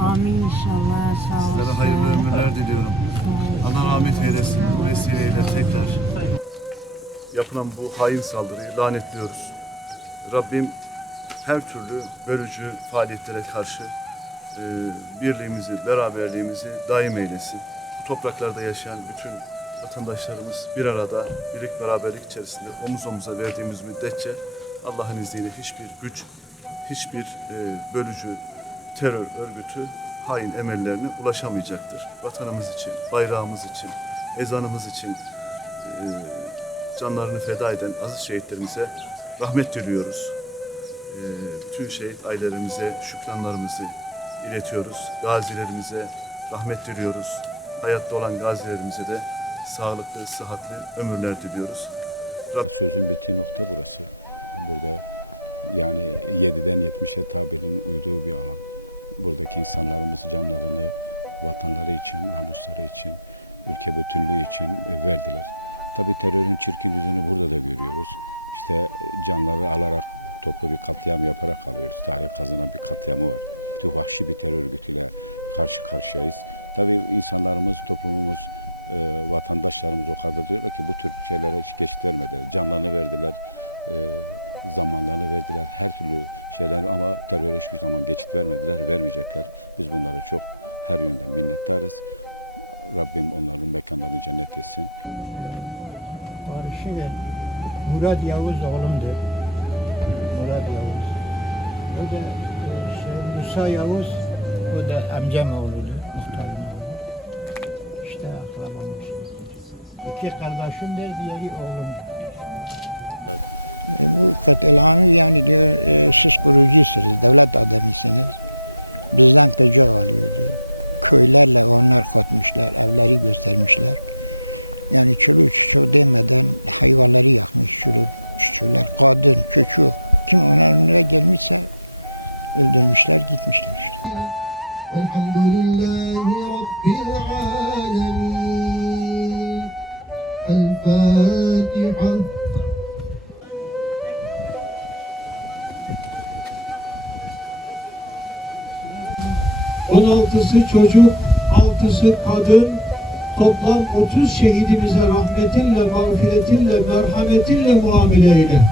Amin inşallah. Sağ olun. Sizlere hayırlı ömürler diliyorum. Allah rahmet eylesin. Bu vesileyle tekrar yapılan bu hain saldırıyı lanetliyoruz. Rabbim her türlü bölücü faaliyetlere karşı e, birliğimizi, beraberliğimizi daim eylesin. Bu topraklarda yaşayan bütün vatandaşlarımız bir arada, birlik beraberlik içerisinde omuz omuza verdiğimiz müddetçe Allah'ın izniyle hiçbir güç, hiçbir e, bölücü terör örgütü hain emellerine ulaşamayacaktır. Vatanımız için, bayrağımız için, ezanımız için e, canlarını feda eden aziz şehitlerimize rahmet diliyoruz. E, bütün şehit ailelerimize şükranlarımızı iletiyoruz. Gazilerimize rahmet diliyoruz. Hayatta olan gazilerimize de sağlıklı, sıhhatli ömürler diliyoruz. Ve Murat Yavuz oğlumdur. Murat Yavuz. O da e, şey, Musa Yavuz, o da amcam oğludur, muhtarın oğlu. İşte akrabamız. İki kardeşimdir, diğeri oğlumdur. Elhamdülillahi çocuk, altısı kadın, toplam otuz şehidimize rahmetinle, mağfiretinle, merhametinle muamele eyle.